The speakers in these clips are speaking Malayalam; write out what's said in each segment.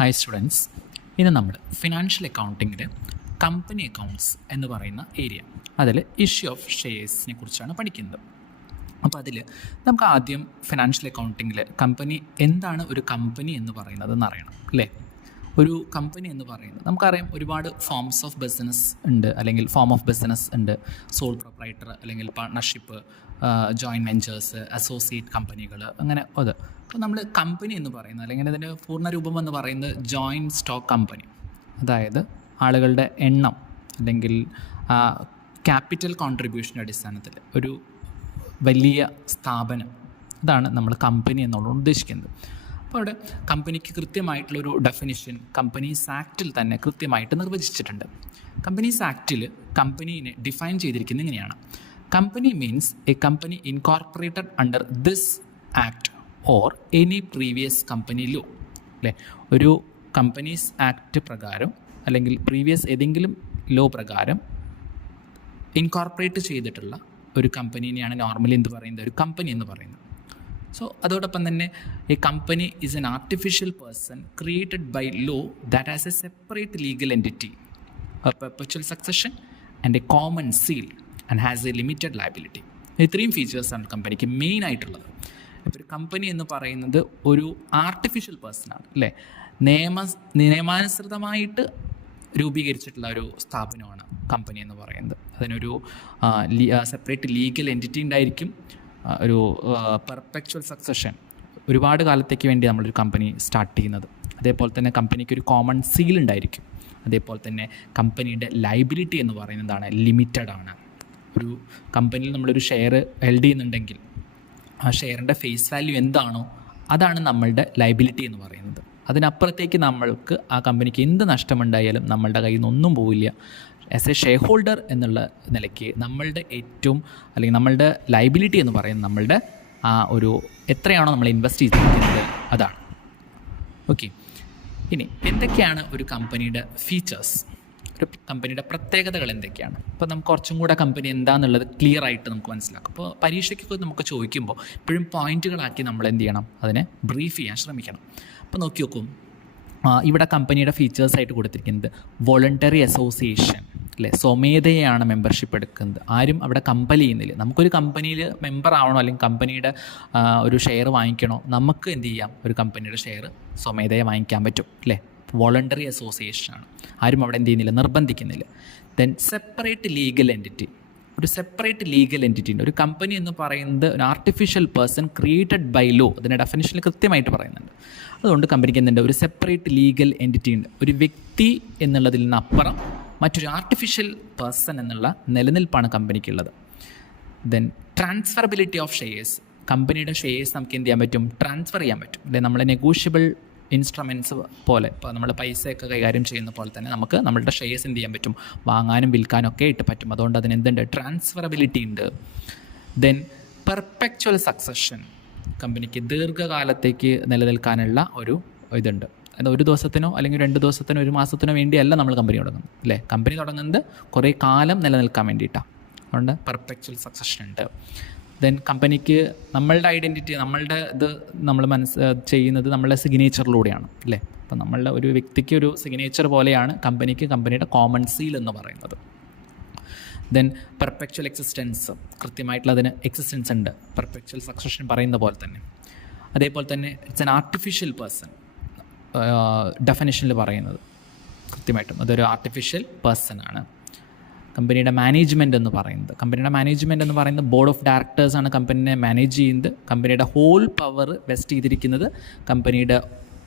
ഹായ് സ്റ്റുഡൻസ്, ഇന്ന് നമ്മൾ ഫിനാൻഷ്യൽ അക്കൗണ്ടിങ്ങിൽ കമ്പനി അക്കൗണ്ട്സ് എന്ന് പറയുന്ന ഏരിയ, അതിൽ ഇഷ്യൂ ഓഫ് ഷെയർസിനെ കുറിച്ചാണ് പഠിക്കുന്നത്. അപ്പോൾ അതിൽ നമുക്ക് ആദ്യം ഫിനാൻഷ്യൽ അക്കൗണ്ടിങ്ങിൽ എന്താണ് ഒരു കമ്പനി എന്ന് പറയുന്നത് എന്നറിയണം അല്ലേ. ഒരു കമ്പനി എന്ന് പറയുന്നത് നമുക്കറിയാം, ഒരുപാട് ഫോംസ് ഓഫ് ബിസിനസ് ഉണ്ട്, അല്ലെങ്കിൽ ഫോം ഓഫ് ബിസിനസ് ഉണ്ട്. സോൾ പ്രൊപ്രൈറ്റർ അല്ലെങ്കിൽ പാർട്ട്ണർഷിപ്പ്, ജോയിൻറ്റ് വെഞ്ചേഴ്സ്, അസോസിയേറ്റ് കമ്പനികൾ, അങ്ങനെ അത്. അപ്പോൾ നമ്മൾ കമ്പനി എന്ന് പറയുന്നത്, അല്ലെങ്കിൽ അതിൻ്റെ പൂർണ്ണരൂപം എന്ന് പറയുന്നത് ജോയിൻറ്റ് സ്റ്റോക്ക് കമ്പനി, അതായത് ആളുകളുടെ എണ്ണം അല്ലെങ്കിൽ ക്യാപിറ്റൽ കോൺട്രിബ്യൂഷൻ്റെ അടിസ്ഥാനത്തിൽ ഒരു വലിയ സ്ഥാപനം, അതാണ് നമ്മൾ കമ്പനി എന്നുള്ളത് ഉദ്ദേശിക്കുന്നത്. അപ്പോൾ അവിടെ കമ്പനിക്ക് കൃത്യമായിട്ടുള്ളൊരു ഡെഫിനിഷൻ കമ്പനീസ് ആക്റ്റിൽ തന്നെ കൃത്യമായിട്ട് നിർവചിച്ചിട്ടുണ്ട്. കമ്പനീസ് ആക്റ്റിൽ കമ്പനീനെ ഡിഫൈൻ ചെയ്തിരിക്കുന്നത് ഇങ്ങനെയാണ്: company means A company incorporated under this act or any previous company law. അല്ലേ, ഒരു കമ്പനീസ് ആക്ട് പ്രകാരം അല്ലെങ്കിൽ പ്രീവിയസ് ഏതെങ്കിലും ലോ പ്രകാരം ഇൻകോർപ്പറേറ്റ് ചെയ്തിട്ടുള്ള ഒരു കമ്പനീനെയാണ് നോർമലി എന്ത് പറയുന്നത്, ഒരു കമ്പനി എന്ന് പറയുന്നത്. സോ അതോടൊപ്പം തന്നെ a company is an artificial person created by law that has a separate legal entity, a perpetual succession and a common seal and has a limited liability. ഇത്രയും ഫീച്ചേഴ്സാണ് കമ്പനിക്ക് മെയിൻ ആയിട്ടുള്ളത്. ഇപ്പോൾ ഒരു കമ്പനി എന്ന് പറയുന്നത് ഒരു ആർട്ടിഫിഷ്യൽ പേഴ്സണാണ് അല്ലേ, നിയമാനുസൃതമായിട്ട് രൂപീകരിച്ചിട്ടുള്ള ഒരു സ്ഥാപനമാണ് കമ്പനി എന്ന് പറയുന്നത്. അതിനൊരു സെപ്പറേറ്റ് ലീഗൽ എൻറ്റിറ്റി ഉണ്ടായിരിക്കും, ഒരു പെർപെക്ച്വൽ സക്സഷൻ, ഒരുപാട് കാലത്തേക്ക് വേണ്ടി നമ്മളൊരു കമ്പനി സ്റ്റാർട്ട് ചെയ്യുന്നത്. അതേപോലെ തന്നെ കമ്പനിക്ക് ഒരു കോമൺ സീൽ ഉണ്ടായിരിക്കും. അതേപോലെ തന്നെ കമ്പനിയുടെ ലയബിലിറ്റി എന്ന് പറയുന്നതാണ് ലിമിറ്റഡ് ആണ്. ഒരു കമ്പനിയിൽ നമ്മളൊരു ഷെയർ ഹെൽഡ് ചെയ്യുന്നുണ്ടെങ്കിൽ ആ ഷെയറിൻ്റെ ഫേസ് വാല്യൂ എന്താണോ അതാണ് നമ്മളുടെ ലയബിലിറ്റി എന്ന് പറയുന്നത്. അതിനപ്പുറത്തേക്ക് നമ്മൾക്ക് ആ കമ്പനിക്ക് എന്ത് നഷ്ടമുണ്ടായാലും നമ്മളുടെ കയ്യിൽ നിന്നൊന്നും പോവില്ല. ആസ് എ ഷെയർ ഹോൾഡർ എന്നുള്ള നിലയ്ക്ക് നമ്മളുടെ ഏറ്റവും, അല്ലെങ്കിൽ നമ്മളുടെ ലയബിലിറ്റി എന്ന് പറയുന്നത് നമ്മളുടെ ആ ഒരു എത്രയാണോ നമ്മൾ ഇൻവെസ്റ്റ് ചെയ്തിരിക്കുന്നത് അതാണ്. ഓക്കെ, ഇനി എന്തൊക്കെയാണ് ഒരു കമ്പനിയുടെ ഫീച്ചേഴ്സ്, ഒരു കമ്പനിയുടെ പ്രത്യേകതകൾ എന്തൊക്കെയാണ്? അപ്പോൾ നമുക്ക് കുറച്ചും കൂടെ കമ്പനി എന്താണെന്നുള്ളത് ക്ലിയർ ആയിട്ട് നമുക്ക് മനസ്സിലാക്കും. അപ്പോൾ പരീക്ഷയ്ക്കൊക്കെ നമുക്ക് ചോദിക്കുമ്പോൾ എപ്പോഴും പോയിന്റുകളാക്കി നമ്മൾ എന്ത് ചെയ്യണം, അതിനെ ബ്രീഫ് ചെയ്യാൻ ശ്രമിക്കണം. അപ്പോൾ നോക്കി നോക്കും, ഇവിടെ കമ്പനിയുടെ ഫീച്ചേഴ്സായിട്ട് കൊടുത്തിരിക്കുന്നത് വോളണ്ടറി അസോസിയേഷൻ അല്ലേ, സ്വമേധയാണ് മെമ്പർഷിപ്പ് എടുക്കുന്നത്. ആരും അവിടെ കമ്പൽ ചെയ്യുന്നില്ല. നമുക്കൊരു കമ്പനിയിൽ മെമ്പർ ആവണോ അല്ലെങ്കിൽ കമ്പനിയുടെ ഒരു ഷെയർ വാങ്ങിക്കണോ, നമുക്ക് എന്ത് ചെയ്യാം, ഒരു കമ്പനിയുടെ ഷെയർ സ്വമേധയെ വാങ്ങിക്കാൻ പറ്റും അല്ലേ. വോളണ്ടറി അസോസിയേഷനാണ്, ആരും അവിടെ എന്ത് ചെയ്യുന്നില്ല, നിർബന്ധിക്കുന്നില്ല. ദെൻ സെപ്പറേറ്റ് ലീഗൽ എൻറ്റിറ്റി, ഒരു സെപ്പറേറ്റ് ലീഗൽ എൻറ്റിറ്റി ഉണ്ട്. ഒരു കമ്പനി എന്ന് പറയുന്നത് ഒരു artificial person created by law, അതിൻ്റെ ഡെഫിനിഷനിൽ കൃത്യമായിട്ട് പറയുന്നുണ്ട്. അതുകൊണ്ട് കമ്പനിക്ക് എന്തുണ്ട്, ഒരു സെപ്പറേറ്റ് ലീഗൽ എൻറ്റിറ്റി ഉണ്ട്. ഒരു വ്യക്തി എന്നുള്ളതിൽ നിന്ന് അപ്പുറം മറ്റൊരു ആർട്ടിഫിഷ്യൽ പേഴ്സൺ എന്നുള്ള നിലനിൽപ്പാണ് കമ്പനിക്കുള്ളത്. ദെൻ ട്രാൻസ്ഫറബിലിറ്റി ഓഫ് ഷെയർസ്, കമ്പനിയുടെ ഷെയർസ് നമുക്ക് എന്ത് ചെയ്യാൻ പറ്റും, ട്രാൻസ്ഫർ ചെയ്യാൻ പറ്റും അല്ലെ. നമ്മൾ നെഗോഷ്യബിൾ ഇൻസ്ട്രുമെൻറ്റ്സ് പോലെ, ഇപ്പോൾ നമ്മൾ പൈസയൊക്കെ കൈകാര്യം ചെയ്യുന്ന പോലെ തന്നെ നമുക്ക് നമ്മളുടെ ഷെയർസ് എന്ത് ചെയ്യാൻ പറ്റും, വാങ്ങാനും വിൽക്കാനും ഒക്കെ ആയിട്ട് പറ്റും. അതുകൊണ്ട് അതിന് എന്തുണ്ട്, ട്രാൻസ്ഫറബിലിറ്റി ഉണ്ട്. ദെൻ പെർപെക്ച്വൽ സക്സഷൻ, കമ്പനിക്ക് ദീർഘകാലത്തേക്ക് നിലനിൽക്കാനുള്ള ഒരു ഇതുണ്ട്. അത് ഒരു ദിവസത്തിനോ അല്ലെങ്കിൽ 2 ദിവസത്തിനോ 1 മാസത്തിനോ വേണ്ടിയല്ല നമ്മൾ കമ്പനി തുടങ്ങുന്നത് അല്ലേ. കമ്പനി തുടങ്ങുന്നത് കുറേ കാലം നിലനിൽക്കാൻ വേണ്ടിയിട്ടാണ്. അതുകൊണ്ട് പെർപെക്ച്വൽ സക്സഷൻ ഉണ്ട്. ദെൻ കമ്പനിക്ക് നമ്മളുടെ ഐഡൻറ്റിറ്റി, നമ്മളുടെ ഇത് നമ്മൾ ചെയ്യുന്നത് നമ്മളുടെ സിഗ്നേച്ചറിലൂടെയാണ് അല്ലേ. അപ്പം നമ്മളുടെ ഒരു വ്യക്തിക്ക് ഒരു സിഗ്നേച്ചർ പോലെയാണ് കമ്പനിക്ക് കമ്പനിയുടെ കോമൺ സീൽ എന്ന് പറയുന്നത്. ദെൻ പെർപെക്ച്വൽ എക്സിസ്റ്റൻസ്, കൃത്യമായിട്ടുള്ള അതിന് എക്സിസ്റ്റൻസ് ഉണ്ട്, പെർപെക്ച്വൽ സക്സഷൻ പറയുന്ന പോലെ തന്നെ. അതേപോലെ തന്നെ ഇറ്റ്സ് എൻ ആർട്ടിഫിഷ്യൽ പേഴ്സൺ, ഡെഫിനിഷനിൽ പറയുന്നത് കൃത്യമായിട്ടും അതൊരു ആർട്ടിഫിഷ്യൽ പേഴ്സൺ ആണ്. കമ്പനിയുടെ മാനേജ്മെൻറ്റ് എന്ന് പറയുന്നത് ബോർഡ് ഓഫ് ഡയറക്ടേഴ്സാണ് കമ്പനിനെ മാനേജ് ചെയ്യുന്നത്. കമ്പനിയുടെ ഹോൾ പവർ വെസ്റ്റ് ചെയ്തിരിക്കുന്നത് കമ്പനിയുടെ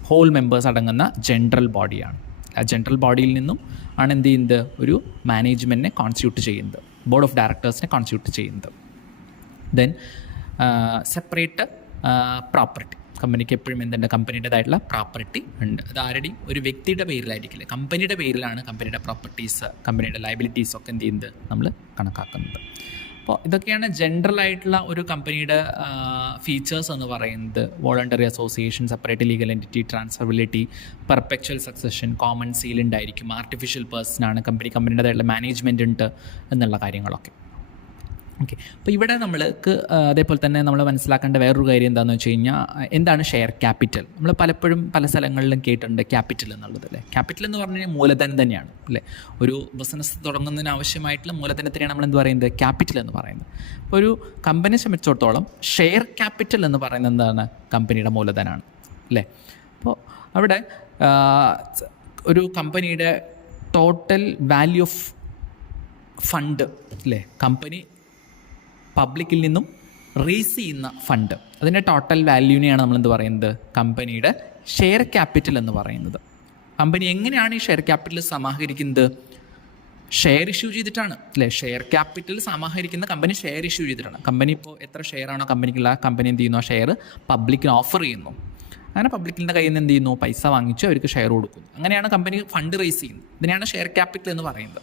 ഹോൾ മെമ്പേഴ്സ് അടങ്ങുന്ന ജനറൽ ബോഡിയാണ്. ആ ജനറൽ ബോഡിയിൽ നിന്നും ആണ് എന്ത് ചെയ്യുന്നത്, ഒരു മാനേജ്മെൻറ്റിനെ കോൺസ്റ്റിറ്റ്യൂട്ട് ചെയ്യുന്നത്, ബോർഡ് ഓഫ് ഡയറക്ടേഴ്സിനെ കോൺസ്റ്റിറ്റ്യൂട്ട് ചെയ്യുന്നത്. ദെൻ സെപ്പറേറ്റ് പ്രോപ്പർട്ടി, കമ്പനിക്ക് എപ്പോഴും എന്തുണ്ട്, കമ്പനിയുടേതായിട്ടുള്ള പ്രോപ്പർട്ടി ഉണ്ട്. അത് ആരുടെയും ഒരു വ്യക്തിയുടെ പേരിലായിരിക്കില്ല, കമ്പനിയുടെ പേരിലാണ് കമ്പനിയുടെ പ്രോപ്പർട്ടീസ്, കമ്പനിയുടെ ലയബിലിറ്റീസ് ഒക്കെ എന്ത് ചെയ്യുന്നത്, നമ്മൾ കണക്കാക്കുന്നത്. അപ്പോൾ ഇതൊക്കെയാണ് ജനറൽ ആയിട്ടുള്ള ഒരു കമ്പനിയുടെ ഫീച്ചേഴ്സ് എന്ന് പറയുന്നത്. Voluntary association, separate legal entity, transferability, perpetual succession, common seal ഉണ്ടായിരിക്കും, ആർട്ടിഫിഷ്യൽ പേഴ്സൺ ആണ് കമ്പനിയുടേതായിട്ടുള്ള മാനേജ്മെൻറ്റ് ഉണ്ട് എന്നുള്ള കാര്യങ്ങളൊക്കെ. ഓക്കെ. അപ്പോൾ ഇവിടെ നമ്മൾക്ക് അതേപോലെ തന്നെ നമ്മൾ മനസ്സിലാക്കേണ്ട വേറൊരു കാര്യം എന്താണെന്ന് വെച്ച് കഴിഞ്ഞാൽ, എന്താണ് ഷെയർ ക്യാപിറ്റൽ? നമ്മൾ പലപ്പോഴും പല സ്ഥലങ്ങളിലും കേട്ടിട്ടുണ്ട് ക്യാപിറ്റൽ എന്നുള്ളത്, അല്ലേ. ക്യാപിറ്റൽ എന്ന് പറഞ്ഞു കഴിഞ്ഞാൽ മൂലധനം തന്നെയാണ്, അല്ലേ. ഒരു ബിസിനസ് തുടങ്ങുന്നതിന് ആവശ്യമായിട്ടുള്ള മൂലധനത്തിനെയാണ് നമ്മൾ എന്ത് പറയുന്നത്, ക്യാപിറ്റൽ എന്ന് പറയുന്നത്. അപ്പോൾ ഒരു കമ്പനിയെ സംബന്ധിച്ചിടത്തോളം ഷെയർ ക്യാപിറ്റൽ എന്ന് പറയുന്നത് എന്താണ്, കമ്പനിയുടെ മൂലധനമാണ്, അല്ലേ. അപ്പോൾ അവിടെ ഒരു കമ്പനിയുടെ ടോട്ടൽ വാല്യൂ ഓഫ് ഫണ്ട്, അല്ലേ, കമ്പനി പബ്ലിക്കിൽ നിന്നും റേസ് ചെയ്യുന്ന ഫണ്ട്, അതിൻ്റെ ടോട്ടൽ വാല്യൂവിനെയാണ് നമ്മളെന്ത് പറയുന്നത്, കമ്പനിയുടെ ഷെയർ ക്യാപിറ്റൽ എന്ന് പറയുന്നത്. കമ്പനി എങ്ങനെയാണ് ഈ ഷെയർ ക്യാപിറ്റൽ സമാഹരിക്കുന്നത്? ഷെയർ ഇഷ്യൂ ചെയ്തിട്ടാണ്, അല്ലേ. ഷെയർ ക്യാപിറ്റൽ സമാഹരിക്കുന്ന കമ്പനി ഷെയർ ഇഷ്യൂ ചെയ്തിട്ടാണ്. കമ്പനി ഇപ്പോൾ എത്ര ഷെയർ ആണോ കമ്പനിക്കുള്ള, കമ്പനി എന്ത് ചെയ്യുന്നു, ആ ഷെയർ പബ്ലിക്കിന് ഓഫർ ചെയ്യുന്നു. അങ്ങനെ പബ്ലിക്കിൻ്റെ കയ്യിൽ നിന്ന് എന്ത് ചെയ്യുന്നു, പൈസ വാങ്ങിച്ച് അവർക്ക് ഷെയർ കൊടുക്കുന്നു. അങ്ങനെയാണ് കമ്പനി ഫണ്ട് റേസ് ചെയ്യുന്നത്. ഇതിനെയാണ് ഷെയർ ക്യാപിറ്റൽ എന്ന് പറയുന്നത്.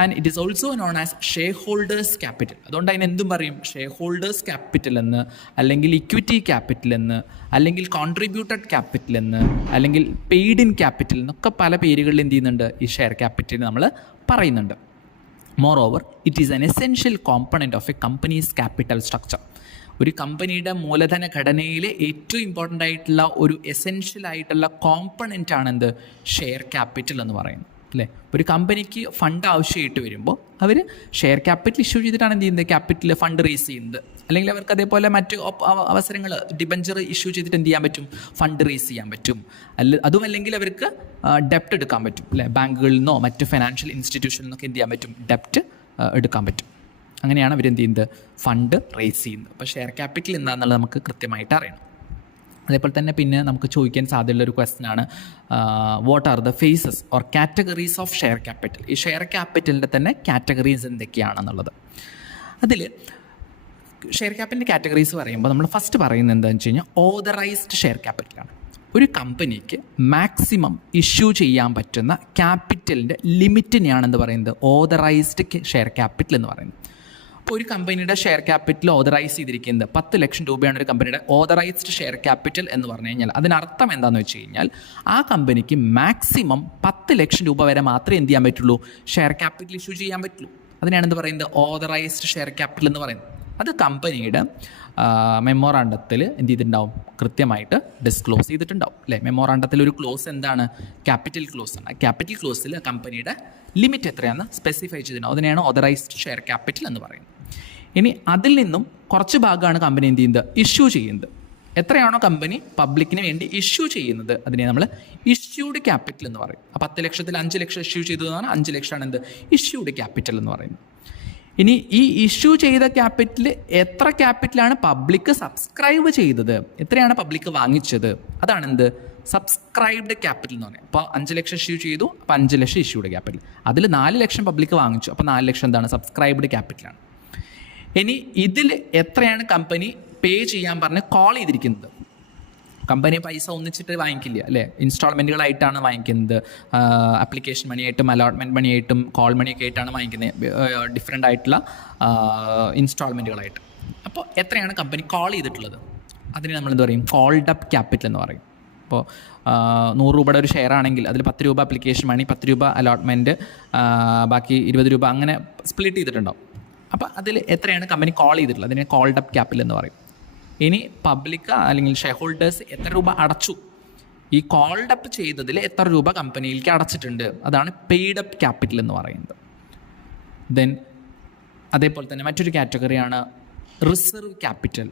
And it is also known as share holders capital. അതുകൊണ്ട് അതിന് എന്തും പറയും, ഷെയർ ഹോൾഡേഴ്സ് ക്യാപിറ്റൽ എന്ന്, അല്ലെങ്കിൽ ഇക്വിറ്റി ക്യാപിറ്റൽ എന്ന്, അല്ലെങ്കിൽ കോൺട്രിബ്യൂട്ടഡ് ക്യാപിറ്റൽ എന്ന്, അല്ലെങ്കിൽ പെയ്ഡ് ഇൻ ക്യാപിറ്റൽ എന്നൊക്കെ പല പേരുകളിൽ എന്ത് ചെയ്യുന്നുണ്ട്, ഈ ഷെയർ ക്യാപിറ്റൽ നമ്മൾ പറയുന്നുണ്ട്. More over it is N essential component of a company's capital structure. ഒരു കമ്പനിയുടെ മൂലധന ഘടനയിൽ ഏറ്റവും ഇമ്പോർട്ടൻ്റ് ആയിട്ടുള്ള ഒരു എസെൻഷ്യൽ ആയിട്ടുള്ള കോമ്പണൻ്റ് ആണ് എന്ത്, ഷെയർ ക്യാപിറ്റൽ എന്ന് പറയുന്നത്, അല്ലേ. ഒരു കമ്പനിക്ക് ഫണ്ട് ആവശ്യമായിട്ട് വരുമ്പോൾ അവർ ഷെയർ ക്യാപിറ്റൽ ഇഷ്യൂ ചെയ്തിട്ടാണ് എന്ത് ചെയ്യുന്നത്, ക്യാപിറ്റൽ ഫണ്ട് റേസ് ചെയ്യുന്നത്. അല്ലെങ്കിൽ അവർക്ക് അതേപോലെ മറ്റ് അവസരങ്ങൾ, ഡിബഞ്ചർ ഇഷ്യൂ ചെയ്തിട്ട് എന്ത് ചെയ്യാൻ പറ്റും, ഫണ്ട് റേസ് ചെയ്യാൻ പറ്റും. അതുമല്ലെങ്കിൽ അവർക്ക് ഡെപ്റ്റ് എടുക്കാൻ പറ്റും, അല്ലേ. ബാങ്കുകളിൽ നിന്നോ മറ്റ് ഫിനാൻഷ്യൽ ഇൻസ്റ്റിറ്റ്യൂഷനിൽ നിന്നൊക്കെ എന്ത് ചെയ്യാൻ പറ്റും, ഡെപ്റ്റ് എടുക്കാൻ പറ്റും. അങ്ങനെയാണ് അവരെന്ത് ചെയ്യുന്നത്, ഫണ്ട് റേസ് ചെയ്യുന്നത്. അപ്പോൾ ഷെയർ ക്യാപിറ്റൽ എന്താണെന്നുള്ളത് നമുക്ക് കൃത്യമായിട്ട് അറിയണം. അതേപോലെ തന്നെ പിന്നെ നമുക്ക് ചോദിക്കാൻ സാധ്യതയുള്ളൊരു ക്വസ്റ്റ്യനാണ്, what are the phases or categories of share capital. ഈ ഷെയർ ക്യാപിറ്റലിൻ്റെ തന്നെ കാറ്റഗറീസ് എന്തൊക്കെയാണെന്നുള്ളത്. അതിൽ ഷെയർ ക്യാപിറ്റലിൻ്റെ കാറ്റഗറീസ് പറയുമ്പോൾ നമ്മൾ ഫസ്റ്റ് പറയുന്നത് എന്താണെന്ന് വെച്ച് കഴിഞ്ഞാൽ ഓതറൈസ്ഡ് ഷെയർ ക്യാപിറ്റലാണ്. ഒരു കമ്പനിക്ക് മാക്സിമം ഇഷ്യൂ ചെയ്യാൻ പറ്റുന്ന ക്യാപിറ്റലിൻ്റെ ലിമിറ്റിനെയാണ് എന്ത് പറയുന്നത്, ഓതറൈസ്ഡ് ഷെയർ ക്യാപിറ്റൽ എന്ന് പറയുന്നത്. അപ്പോൾ ഒരു കമ്പനിയുടെ ഷെയർ ക്യാപിറ്റൽ ഓതറൈസ് ചെയ്തിരിക്കുന്നത് 10 ലക്ഷം രൂപയാണ് ഒരു കമ്പനിയുടെ ഓതറൈസ്ഡ് ഷെയർ ക്യാപിറ്റൽ എന്ന് പറഞ്ഞു കഴിഞ്ഞാൽ അതിനർത്ഥം എന്താണെന്ന് വെച്ച് കഴിഞ്ഞാൽ ആ കമ്പനിക്ക് മാക്സിമം 10 ലക്ഷം രൂപ വരെ മാത്രമേ എന്ത് ചെയ്യാൻ പറ്റുള്ളൂ, ഷെയർ ക്യാപിറ്റൽ ഇഷ്യൂ ചെയ്യാൻ പറ്റുള്ളൂ. അതിനാണ് എന്ത് പറയുന്നത്, ഓതറൈസ്ഡ് ഷെയർ ക്യാപിറ്റൽ എന്ന് പറയുന്നത്. അത് കമ്പനിയുടെ മെമ്മോറാണ്ടത്തിൽ എന്ത് ചെയ്തിട്ടുണ്ടാവും, കൃത്യമായിട്ട് ഡിസ്ക്ലോസ് ചെയ്തിട്ടുണ്ടാവും, അല്ലേ. മെമ്മോറാണ്ടത്തിൽ ഒരു ക്ലോസ് എന്താണ്, ക്യാപിറ്റൽ ക്ലോസ് ആണ്. ആ ക്യാപിറ്റൽ ക്ലോസിൽ കമ്പനിയുടെ ലിമിറ്റ് എത്രയാണെന്ന് സ്പെസിഫൈ ചെയ്തിട്ടുണ്ടാവും. അതിനെയാണ് ഓതറൈസ്ഡ് ഷെയർ ക്യാപിറ്റൽ എന്ന് പറയുന്നത്. ഇനി അതിൽ നിന്നും കുറച്ച് ഭാഗമാണ് കമ്പനി എന്ത് ചെയ്യുന്നത്, ഇഷ്യൂ ചെയ്യുന്നത്. എത്രയാണോ കമ്പനി പബ്ലിക്കിന് വേണ്ടി ഇഷ്യൂ ചെയ്യുന്നത് അതിനെ നമ്മൾ ഇഷ്യൂഡ് ക്യാപിറ്റൽ എന്ന് പറയും. ആ 10 ലക്ഷത്തിൽ 5 ലക്ഷം ഇഷ്യൂ ചെയ്തതാണ്, 5 ലക്ഷമാണ് എന്ത്, ഇഷ്യൂഡ് ക്യാപിറ്റൽ എന്ന് പറയുന്നത്. ഇനി ഈ ഇഷ്യൂ ചെയ്ത ക്യാപിറ്റൽ എത്ര ക്യാപിറ്റലാണ് പബ്ലിക് സബ്സ്ക്രൈബ് ചെയ്തത്, എത്രയാണ് പബ്ലിക് വാങ്ങിച്ചത്, അതാണ് എന്ത്, സബ്സ്ക്രൈബ്ഡ് ക്യാപിറ്റൽ എന്ന് പറയും. അപ്പോൾ 5 ലക്ഷം ഇഷ്യൂ ചെയ്തു, അപ്പോൾ 5 ലക്ഷം ഇഷ്യൂഡ് ക്യാപിറ്റൽ. അതിൽ 4 ലക്ഷം പബ്ലിക് വാങ്ങിച്ചു, അപ്പോൾ 4 ലക്ഷം എന്താണ്, സബ്സ്ക്രൈബ്ഡ് ക്യാപിറ്റലാണ്. ഇനി ഇതിൽ എത്രയാണ് കമ്പനി പേ ചെയ്യാൻ പറഞ്ഞ് കോൾ ചെയ്തിരിക്കുന്നത്. കമ്പനി പൈസ ഒന്നിച്ചിട്ട് വാങ്ങിക്കില്ല, അല്ലേ. ഇൻസ്റ്റാൾമെൻറ്റുകളായിട്ടാണ് വാങ്ങിക്കുന്നത്. ആപ്ലിക്കേഷൻ മണിയായിട്ടും അലോട്ട്മെൻറ്റ് മണിയായിട്ടും കോൾ മണിയൊക്കെ ആയിട്ടാണ് വാങ്ങിക്കുന്നത്, ഡിഫറെൻ്റ് ആയിട്ടുള്ള ഇൻസ്റ്റാൾമെൻറ്റുകളായിട്ട്. അപ്പോൾ എത്രയാണ് കമ്പനി കോൾ ചെയ്തിട്ടുള്ളത്, അതിന് നമ്മളെന്ത് പറയും, കോൾഡ് അപ്പ് ക്യാപിറ്റൽ എന്ന് പറയും. അപ്പോൾ 100 രൂപയുടെ ഒരു ഷെയർ ആണെങ്കിൽ അതിൽ 10 രൂപ ആപ്ലിക്കേഷൻ മണി, 10 രൂപ അലോട്ട്മെൻറ്റ്, ബാക്കി 20 രൂപ അങ്ങനെ സ്പ്ലിറ്റ് ചെയ്തിട്ടുണ്ടാവും. അപ്പോൾ അതിൽ എത്രയാണ് കമ്പനി കോൾ ചെയ്തിട്ടുള്ളത്, അതിനെ കോൾഡ് അപ്പ് ക്യാപിറ്റൽ എന്ന് പറയും. ഇനി പബ്ലിക് അല്ലെങ്കിൽ ഷെയർ ഹോൾഡേഴ്സ് എത്ര രൂപ അടച്ചു, ഈ കോൾഡ് അപ്പ് ചെയ്തതിൽ എത്ര രൂപ കമ്പനിയിലേക്ക് അടച്ചിട്ടുണ്ട്, അതാണ് പെയ്ഡ് അപ്പ് ക്യാപിറ്റൽ എന്ന് പറയുന്നത്. ദെൻ അതേപോലെ തന്നെ മറ്റൊരു കാറ്റഗറിയാണ് റിസർവ് ക്യാപിറ്റൽ.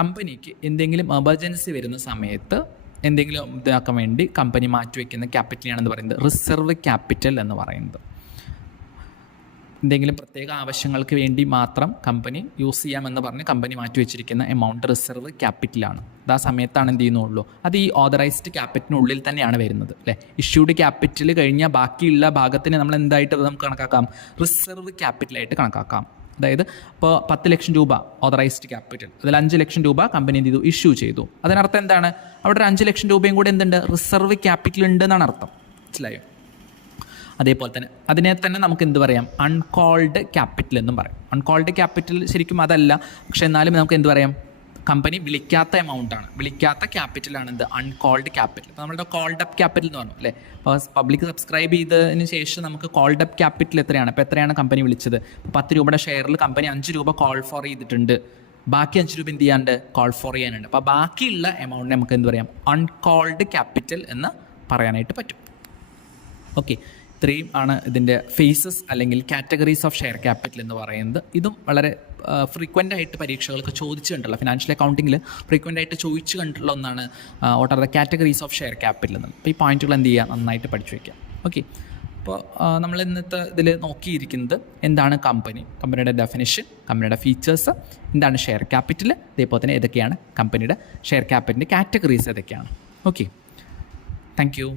കമ്പനിക്ക് എന്തെങ്കിലും എമർജൻസി വരുന്ന സമയത്ത് എന്തെങ്കിലും ഇതാക്കാൻ വേണ്ടി കമ്പനി മാറ്റിവെക്കുന്ന ക്യാപിറ്റലിനാണെന്ന് പറയുന്നത് റിസർവ് ക്യാപിറ്റൽ എന്ന് പറയുന്നത്. എന്തെങ്കിലും പ്രത്യേക ആവശ്യങ്ങൾക്ക് വേണ്ടി മാത്രം കമ്പനി യൂസ് ചെയ്യാമെന്ന് പറഞ്ഞ് കമ്പനി മാറ്റിവെച്ചിരിക്കുന്ന എമൗണ്ട് റിസർവ് ക്യാപിറ്റലാണ്. അത് ആ സമയത്താണ് എന്ത് ചെയ്യുന്നുള്ളൂ, അത് ഈ ഓതറൈസ്ഡ് ക്യാപിറ്റലിനുള്ളിൽ തന്നെയാണ് വരുന്നത്, അല്ലേ. ഇഷ്യൂഡ് ക്യാപിറ്റൽ കഴിഞ്ഞാൽ ബാക്കിയുള്ള ഭാഗത്തിന് നമ്മൾ എന്തായിട്ട് നമുക്ക് കണക്കാക്കാം, റിസർവ് ക്യാപിറ്റലായിട്ട് കണക്കാക്കാം. അതായത് ഇപ്പോൾ 10 ലക്ഷം രൂപ ഓതറൈസ്ഡ് ക്യാപിറ്റൽ, അതിൽ 5 ലക്ഷം രൂപ കമ്പനി എന്ത് ചെയ്തു, ഇഷ്യൂ ചെയ്തു. അതിനർത്ഥം എന്താണ്, അവിടെ ഒരു 5 ലക്ഷം രൂപയും കൂടെ എന്തുണ്ട്, റിസർവ് ക്യാപിറ്റൽ ഉണ്ട് എന്നാണ് അർത്ഥം. മനസ്സിലായോ? അതേപോലെ തന്നെ അതിനെ തന്നെ നമുക്ക് എന്ത് പറയാം, അൺകോൾഡ് ക്യാപിറ്റൽ എന്നും പറയാം. അൺകോൾഡ് ക്യാപിറ്റൽ ശരിക്കും അതല്ല, പക്ഷെ എന്നാലും നമുക്ക് എന്ത് പറയാം, കമ്പനി വിളിക്കാത്ത എമൗണ്ടാണ്, വിളിക്കാത്ത ക്യാപിറ്റലാണ് എന്ത്, അൺകോൾഡ് ക്യാപിറ്റൽ. അപ്പോൾ നമ്മുടെ കോൾഡ് അപ്പ് ക്യാപിറ്റൽ എന്ന് പറഞ്ഞു അല്ലേ. അപ്പോൾ പബ്ലിക് സബ്സ്ക്രൈബ് ചെയ്തതിന് ശേഷം നമുക്ക് കോൾഡ് അപ്പ് ക്യാപിറ്റൽ എത്രയാണ്, അപ്പോൾ എത്രയാണ് കമ്പനി വിളിച്ചത്, 10 രൂപയുടെ ഷെയറിൽ കമ്പനി 5 രൂപ കോൾ ഫോർ ചെയ്തിട്ടുണ്ട്, ബാക്കി 5 രൂപ എന്ത് ചെയ്യാണ്ട്, കോൾ ഫോർ ചെയ്യാനുണ്ട്. അപ്പോൾ ബാക്കിയുള്ള എമൗണ്ടിനെ നമുക്ക് എന്ത് പറയാം, അൺകോൾഡ് ക്യാപിറ്റൽ എന്ന് പറയാനായിട്ട് പറ്റും. ഓക്കെ, ഇത്രയും ആണ് ഇതിൻ്റെ ഫേസസ് അല്ലെങ്കിൽ കാറ്റഗറീസ് ഓഫ് ഷെയർ ക്യാപിറ്റൽ എന്ന് പറയുന്നത്. ഇതും വളരെ ഫ്രീക്വൻ്റ് ആയിട്ട് പരീക്ഷകൾക്ക് ചോദിച്ചു കണ്ടുള്ള, ഫിനാൻഷ്യൽ അക്കൗണ്ടിങ്ങിൽ ഫ്രീക്വൻ്റ് ആയിട്ട് ചോദിച്ചു കണ്ടുള്ള ഒന്നാണ് what are the categories of share capital എന്ന്. അപ്പോൾ ഈ പോയിന്റുകൾ എന്ത് ചെയ്യുക, നന്നായിട്ട് പഠിച്ചു വയ്ക്കുക. ഓക്കെ, അപ്പോൾ നമ്മൾ ഇന്നത്തെ ഇതിൽ നോക്കിയിരിക്കുന്നത് എന്താണ് കമ്പനിയുടെ ഡെഫിനിഷൻ, കമ്പനിയുടെ ഫീച്ചേഴ്സ്, എന്താണ് ഷെയർ ക്യാപിറ്റൽ, അതേപോലെ തന്നെ ഏതൊക്കെയാണ് കമ്പനിയുടെ ഷെയർ ക്യാപിറ്റലിൻ്റെ കാറ്റഗറീസ് ഏതൊക്കെയാണ്. Okay, thank you.